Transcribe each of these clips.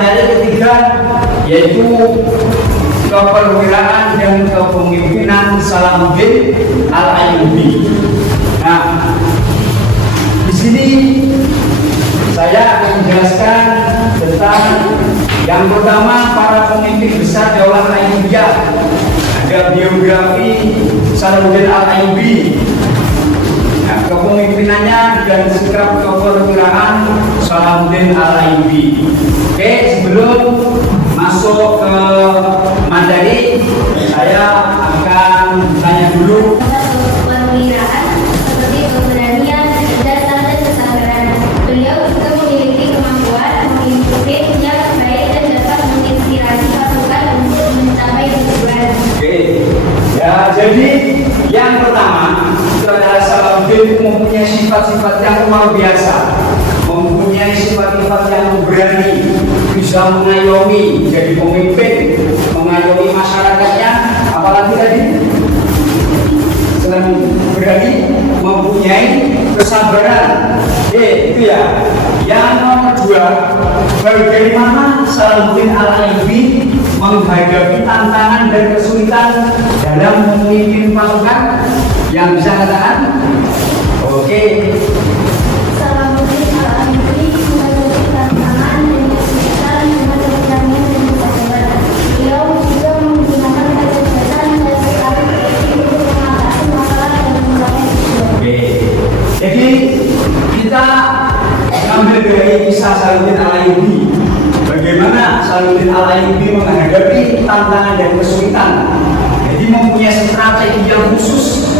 materi ketiga yaitu keperwiraan dan kepemimpinan Salahuddin Al-Ayyubi. Nah, di sini saya akan menjelaskan tentang yang pertama para pemimpin besar Daulah Ayyubiyah. Ada biografi Salahuddin Al-Ayyubi, nah, kepemimpinannya dan sikap keperwiraan Salahuddin Al-Ayyubi. Oke, sebelum masuk ke materi, saya akan tanya dulu. Kepemimpinan seperti keberanian, kecerdasan, dan kesabaran. Beliau juga memiliki kemampuan memimpin yang baik dan dapat menginspirasi pasukan untuk mencapai tujuan. Oke, ya jadi yang pertama adalah Salahuddin mempunyai sifat-sifat yang luar biasa, mempunyai sifat-sifat yang berani, bisa mengayomi, jadi pemimpin, mengayomi masyarakatnya, apalagi tadi selain berani, mempunyai kesabaran. Itu ya. Yang nomor dua, bagaimana Salahuddin Al-Ayyubi menghadapi tantangan dan kesulitan dalam memimpin pasukan? Yang bisa katakan? Oke. Salahuddin Al-Ayyubi menghadapi tantangan dan kesulitan dengan keberanian dan kesabaran. Beliau juga menggunakan kecerdasan dan strategi untuk mengatasi masalah dan mencapai tujuan. Oke. Jadi kita ambil dari kisah Salahuddin Al-Ayyubi. Bagaimana Salahuddin Al-Ayyubi menghadapi tantangan dan kesulitan. Jadi mempunyai strategi yang khusus.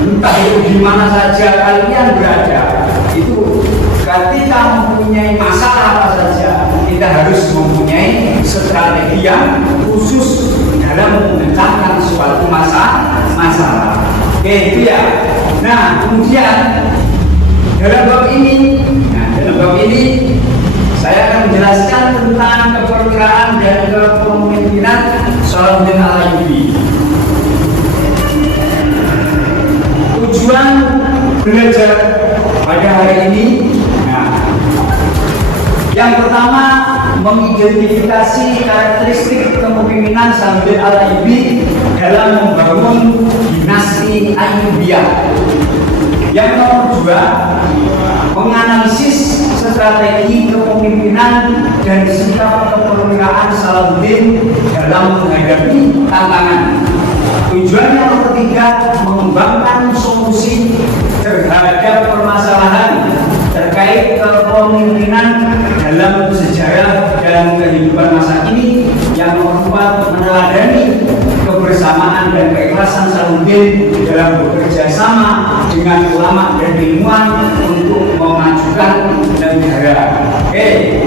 Entah itu di mana saja kalian berada, itu ketika mempunyai masalah apa saja, kita harus mempunyai strategi yang khusus dalam memecahkan suatu masalah. Oke, itu ya. Nah, kemudian dalam bab ini saya akan menjelaskan tentang keperwiraan dan kepemimpinan Salahuddin Al-Ayyubi. Tujuan belajar pada hari ini, yang pertama mengidentifikasi karakteristik kepemimpinan Salahuddin Al-Ayyubi dalam membangun dinasti Ayyubiyah. Yang nomor dua, menganalisis strategi kepemimpinan dan sikap keperwiraan Salahuddin dalam menghadapi tantangan. Tujuan yang ketiga, mengembangkan solusi terhadap permasalahan terkait kepemimpinan dalam sejarah dan kehidupan masa kini. Yang keempat, meneladani kebersamaan dan keikhlasan Salahuddin dalam bekerja sama dengan ulama dan ilmuwan untuk memajukan negara. Oke.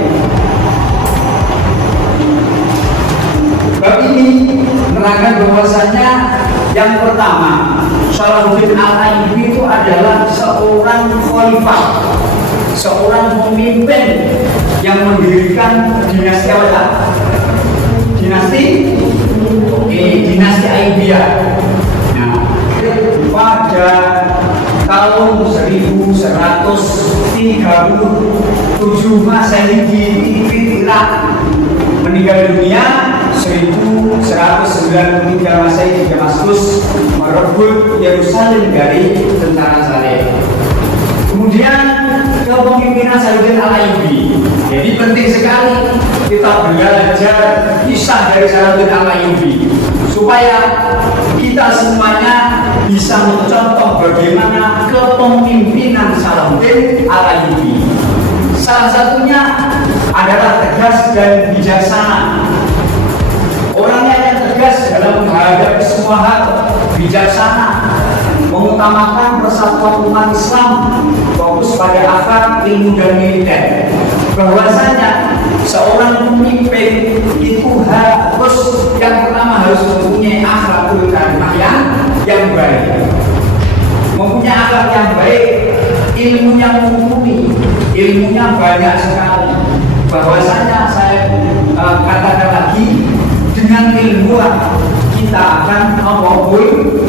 Bab ini menerangkan bahwasanya yang pertama, Salahuddin Al-Ayyubi itu adalah seorang khalifah, seorang pemimpin yang mendirikan dinasti apa? Dinasti Ayyubiyah. Nah, pada tahun 1137 Masehi di Irak, meninggal dunia 1193 Masehi di Damaskus, merebut Yerusalem dari tentara Saleh. Kemudian kepemimpinan Salahuddin Al-Ayyubi. Jadi penting sekali kita belajar kisah dari Salahuddin Al-Ayyubi supaya kita semuanya bisa mencontoh bagaimana kepemimpinan Salahuddin Al-Ayyubi. Salah satunya adalah tegas dan bijaksana. Orangnya yang tegas dalam menghadapi semua hal, bijaksana, mengutamakan persatuan umat Islam, fokus pada akhlak, ilmu dan militer. Bahwasanya seorang pemimpin itu harus yang pertama harus mempunyai akhlakul karimah yang baik, mempunyai akhlak yang baik, ilmunya mumpuni, ilmunya banyak sekali. Bahwasanya saya katakan lagi, dengan ilmu kita akan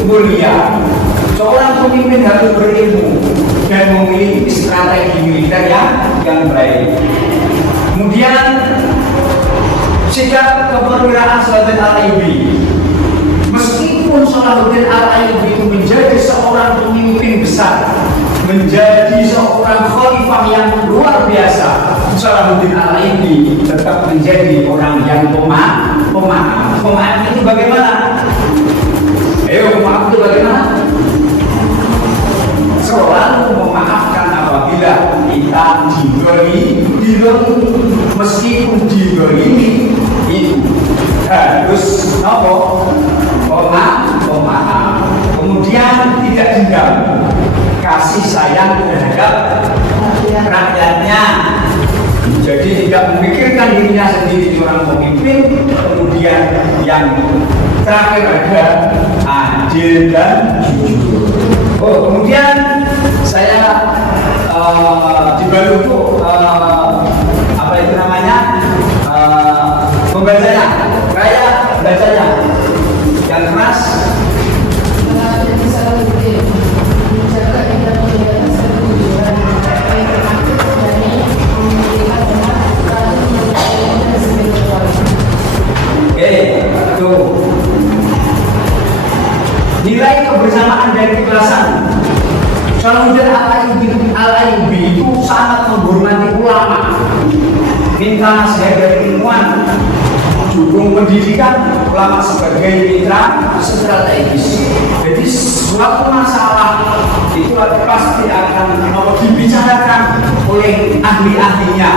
mulia. Seorang pemimpin harus berilmu dan memiliki strategi militer yang baik. Kemudian sikap kepemimpinan Salahuddin Al-Ayyubi. Meskipun Salahuddin Al-Ayyubi itu menjadi seorang pemimpin besar, menjadi seorang khalifah yang luar biasa, Salahuddin Al-Ayyubi tetap menjadi orang yang pemaaf. Pemaaf itu bagaimana? Ayo, pemaaf itu bagaimana? Selalu memaafkan apabila kita diberi, meskipun diberi itu harus pemaaf. Kemudian tidak dendam, kasih sayang terhadap rakyatnya. Jadi tidak memikirkan dirinya sendiri seorang pemimpin. Kemudian yang terakhir ada adil dan jujur. Kemudian saya dibantu apa itu namanya membacanya, kayak bacanya yang keras. Nilai kebersamaan dan keikhlasan. Salahuddin Al-Ayyubi itu sangat menghormati ulama, minta nasihat dari ilmuwan, dukung pendidikan ulama sebagai mitra strategis. Jadi suatu masalah itu pasti akan dibicarakan oleh ahli-ahlinya.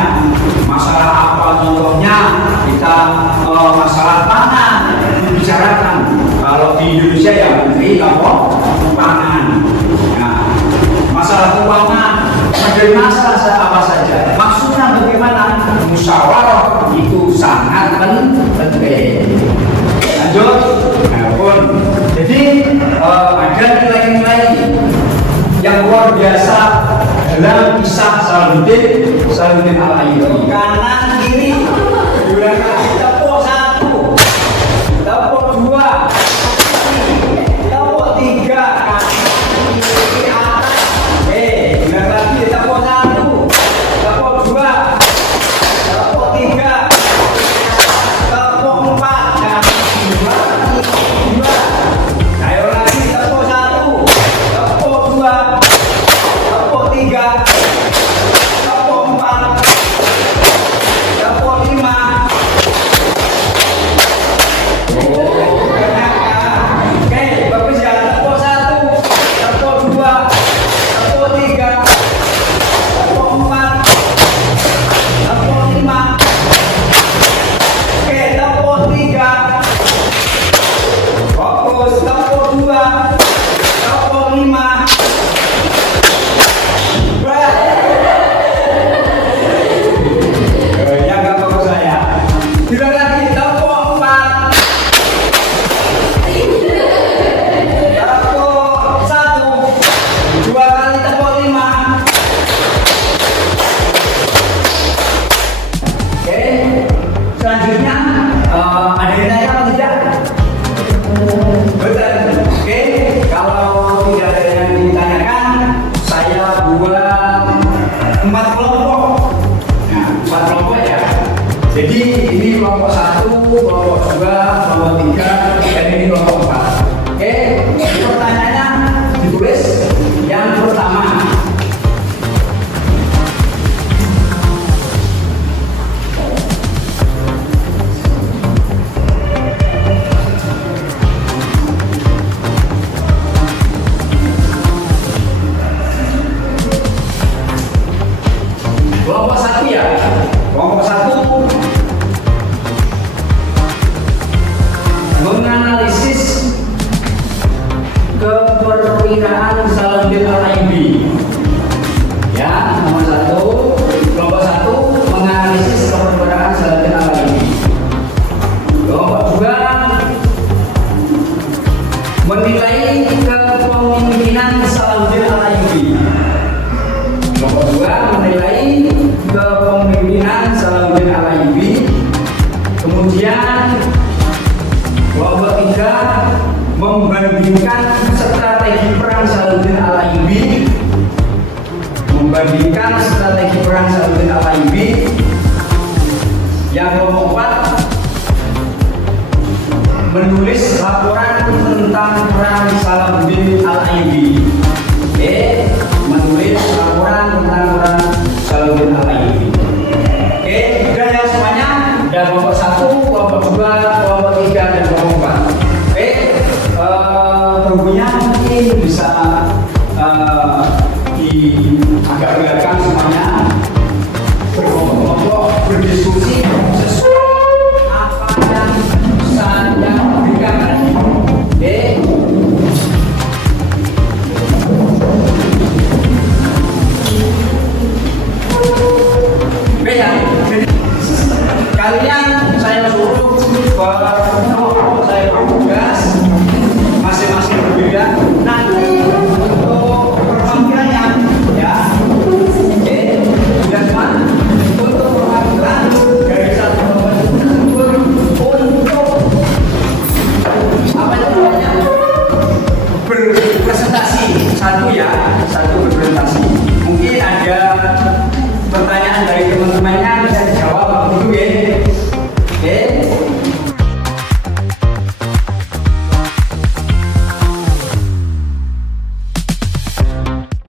Masalah apa contohnya? Kita masalah pangan dibicarakan. Kalau di Indonesia ya menteri pangan. Nah, masalah keuangan, dari masalah apa saja. Maksudnya bagaimana? Musyawarah itu sangat penting. Lanjut. Jadi ada nilai-nilai yang luar biasa dalam kisah Salahuddin Al-Ayyubi. Kanan kiri, gerakan tepuk 1, tepuk 2, tepuk 3, kaki atas. Bilang lagi, tepuk 1, tepuk 2, tepuk 3, tepuk 4, kaki 2. Ayo lagi, tepuk 1, tepuk 2, tepuk 3, tepuk 4, tepuk 5. Oke, bagus ya. Tepuk 1, tepuk 2, tepuk 3, tepuk 4, tepuk 5. Oke, tepuk 3. Fokus, tepuk 2, tepuk 5. Ya nggak fokus saya. Tidak lagi, tepuk 4. Tepuk 1, 2 kali tepuk 5. Oke, selanjutnya ada yang tanya atau tidak? Betul. Oke, kalau tidak ada yang ditanyakan, saya buat 4 kelompok. Nah, 4 kelompok ya. Jadi ini kelompok 1, kelompok 2, kelompok 3, dan ini kelompok 4. Oke, pertanyaannya ditulis. Yang pertama, kelompok 1 ya. Kelompok 1 menganalisis keperwiraan Salahuddin Al-Ayyubi. Ya, nomor 1, kelompok 1 menganalisis keperwiraan Salahuddin Al-Ayyubi. Kelompok 2 menilai kepemimpinan Salahuddin Al-Ayyubi. Kelompok 2 menilai kepemimpinan Salahuddin Al-Ayyubi. Kemudian kelompok 3 membandingkan strategi perang Salahuddin Al-Ayyubi. Membandingkan strategi perang Salahuddin Al-Ayyubi. Yang kelompok 4 menulis laporan tentang perang Salahuddin Al-Ayyubi. Oke, menulis laporan tentang perang Salahuddin Al-Ayyubi. Oke, udah ya semuanya. Dan kelompok 1, kelompok 2, kelompok 3, dan kelompok 4. Oke, tentunya mungkin bisa agak bedakan semuanya berkelompok berdiskusi sesuai apa yang saya berikan. Oke. Beda. Kalian saya suruh bahwa saya tugas masing-masing berbeda. Nanti